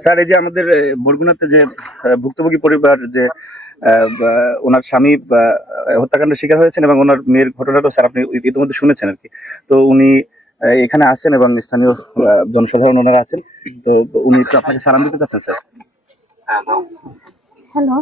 Sir এই যে আমাদের বরগুনাতে যে ভুক্তভোগী পরিবার যে আহ, ওনার স্বামী আহ, হত্যাকাণ্ডের শিকার হয়েছেন এবং ওনার মেয়ের ঘটনাটা স্যার আপনি ইতিমধ্যে শুনেছেন আর কি। তো উনি এখানে আছেন এবং স্থানীয় জনসাধারণ ওনারা আছেন। তো উনি একটু আপনাকে সালাম দিতে চাচ্ছেন স্যার। হ্যালো।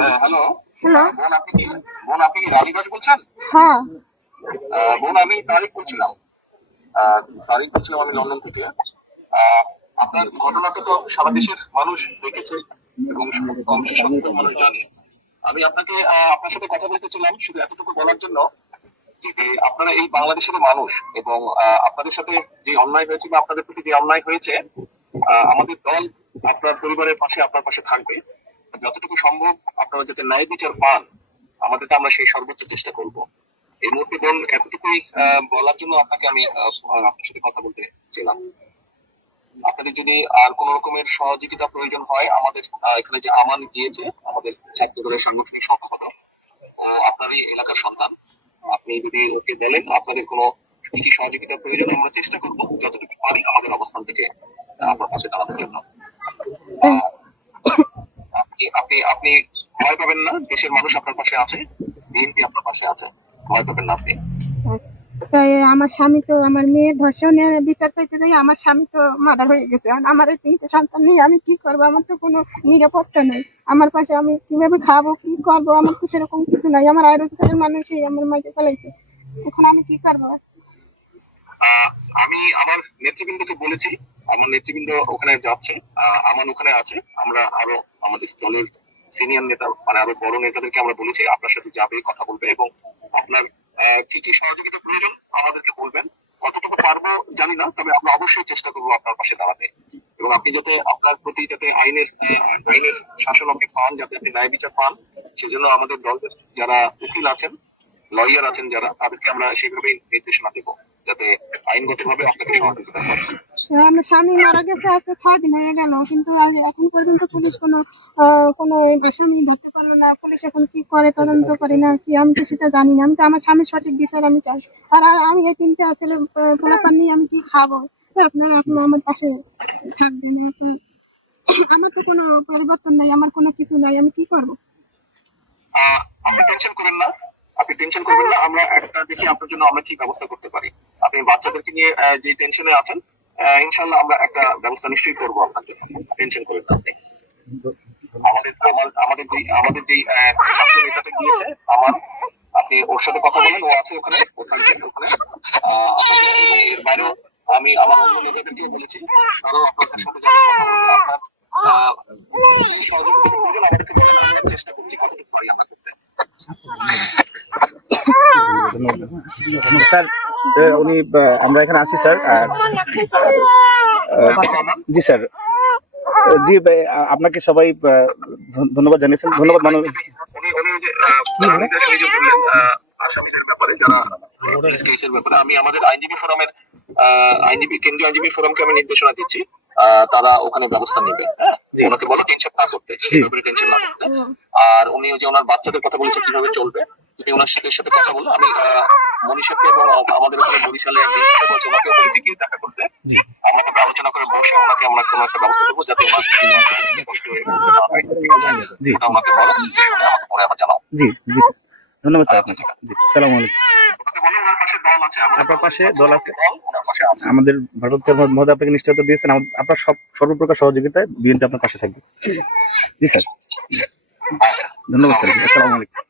হ্যাঁ হ্যালো। হ্যালো। বোন আপনি রানী দাস বলছেন? হ্যাঁ। বোন আমি তারিক বলছিলাম। আহ, তারিক বলছিলাম আমি লন্ডন থেকে। আপনার ঘটনাটা তো সারা দেশের মানুষ দেখেছে এবং কম বেশি মানুষ জানে। আমি আপনাকে আপনার সাথে কথা বলতে ছিলাম শুধু এতটুকু বলার জন্য যে আপনারা এই বাংলাদেশের মানুষ এবং আপনাদের সাথে যে অন্যায় হয়েছে বা আপনাদের প্রতি যে অন্যায় হয়েছে আমাদের দল আপনার পরিবারের পাশে আপনার পাশে থাকবে। যতটুকু সম্ভব আপনারা যাতে ন্যায় বিচার পান, আমাদেরকে আমরা সেই সর্বোচ্চ চেষ্টা করব। এই মুহূর্তে বোন এতটুকুই বলার জন্য আপনাকে আমি আপনার সাথে কথা বলতে ছিলাম আপনাদের যদি আর কোন রকমের সহযোগিতা প্রয়োজন হয়, আমাদের এখানে যে আমান গিয়েছে আমাদের ছাত্র দলের সাংগঠনিক সম্পাদক, ও আপনারই এলাকার সন্তান, আপনি যদি ওকে বলেন, আপনাদের কোনো কি কি সহযোগিতা প্রয়োজন, আমরা চেষ্টা করব যতটুকু পারি আমাদের অবস্থান থেকে আপনার পাশে দাঁড়ানোর জন্য। আপনি আপনি ভয় পাবেন না, দেশের মানুষ আপনার পাশে আছে, বিএনপি আপনার পাশে আছে, ভয় পাবেন না আপনি। তাই আমার স্বামী তো, আমার মেয়ে ধর্ষণের বিচার চাইতে যাই, আমার স্বামী তো মার্ডার হয়ে গেছে। আমার এই তিনটে সন্তান নেই আমি কি করব? আমার তো কোনো নিরাপত্তা নেই। আমার পাশে আমি কীভাবে খাব, কি করব? আমার তো সেরকম কিছু নাই। আমার আরও রোজগারের মানুষই আমার মাঝে ফেলাইছে এখন আমি কি করব? আমি আমার নেতৃবৃন্দকে বলেছি, আমার নেতৃবৃন্দ ওখানে যাচ্ছে আমান ওখানে আছে। আমরা আরও আমাদের দলের সিনিয়র নেতা মানে আরও বড় নেতাদেরকে আমরা বলেছি, আপনার সাথে যাবে, কথা বলবে, এবং আপনার কি কি সহযোগিতা প্রয়োজন আমাদেরকে বলবেন। কতটুকু পারব জানি না, তবে আমরা অবশ্যই চেষ্টা করব আপনার পাশে দাঁড়াতে। এবং আপনি যাতে আপনার প্রতি যাতে আইনের আইনের শাসন আপনি পান, যাতে আপনি ন্যায় বিচার পান, সেজন্য আমাদের দলের যারা উকিল আছেন, লয়ার আছেন যারা, তাদেরকে আমরা সেভাবেই নির্দেশনা দেবো, যাতে আইনগতভাবে আপনাকে সহযোগিতা করে আমার স্বামী মারা গেছে আজকে ছয় দিন হয়ে গেল। কিন্তু আজ এখন পর্যন্ত পুলিশ কোনো কোনো আসামি ধরতে পারল না। পুলিশ এখন কি করে, তদন্ত করে না, কি আমি তো সেটা জানি না। আমি তো আমার স্বামীর সঠিক বিচার আমি চাই। আর আমি এই তিনটে ছেলে পোলাপান নিয়ে আমি কি খাব? আপনারা এখন আমার পাশে থাকবেন। আমার তো কোনো পরিবর্তন নাই, আমার কোনো কিছু নাই। আমি কি করব? আপনি টেনশন করেন না। আপনি টেনশন করবেন না। আমরা একটা দেখি আপনার জন্য আমরা কি ব্যবস্থা করতে পারি। আপনি বাচ্চাদেরকে নিয়ে যে টেনশনে আছেন ইনশাল্লাহ আমরা একটা ব্যবস্থা নিশ্চয়ই করব জন্য টেনশন করবেন আপনি। আমাদের আমাদের যে আমাদের যে আহ, ছাত্র নেতাটা গিয়েছে আমার আপনি ওর সাথে কথা বলেন ও আছে ওখানে ওখানে। আপনাকে- এবং এর বাইরেও আমি আমার অন্য নেতাদেরকে বলেছি তারাও আপনার সাথে চেষ্টা করছি কতটুকু পারি আমরা করতে। উনি আমরা এখানে আছি স্যার আর জি স্যার। জি আপনাকে সবাই ধন্যবাদ জানিয়েছেন। ধন্যবাদ আসামিদের আসামিদের ব্যাপারে যারা কেসের ব্যাপারে আমি আমাদের আইনজীবী ফোরামের আইনজীবী কেন্দ্রীয় আইনজীবী ফোরামকে আমি নির্দেশনা দিচ্ছি। তারা ওখানে ব্যবস্থা নেবে। ওনাকে বলো টেনশন না করতে টেনশন না করতে। আর উনি যে ওনার বাচ্চাদের কথা বলেছে কীভাবে চলবে যদি ওনার সাথে সাথে কথা বলো আমি মনীষাকে এবং আমাদের ওখানে বরিশালে ওনাকেও বলেছি গিয়ে দেখা করতে। আমরা আলোচনা করে বসে ওনাকে আমরা কোনো একটা ব্যবস্থা করব যাতে ওনার কষ্ট হয়ে পড়তে না হয় ঠিক আছে? ওটা ওনাকে বলো আমাকে পরে আবার জানাও। জি জি। ধন্যবাদ স্যার আপনাকে। জি সালাম আলাইকুম। আপনার পাশে দল আছে? আমাদের ভারত মহোদয় আপনাকে নিশ্চয়তা দিয়েছেন? আপনার সব সর্বপ্রকার সহযোগিতায় বিএনপি আপনার পাশে থাকবে। জি স্যার। ধন্যবাদ স্যার। আসসালামু আলাইকুম।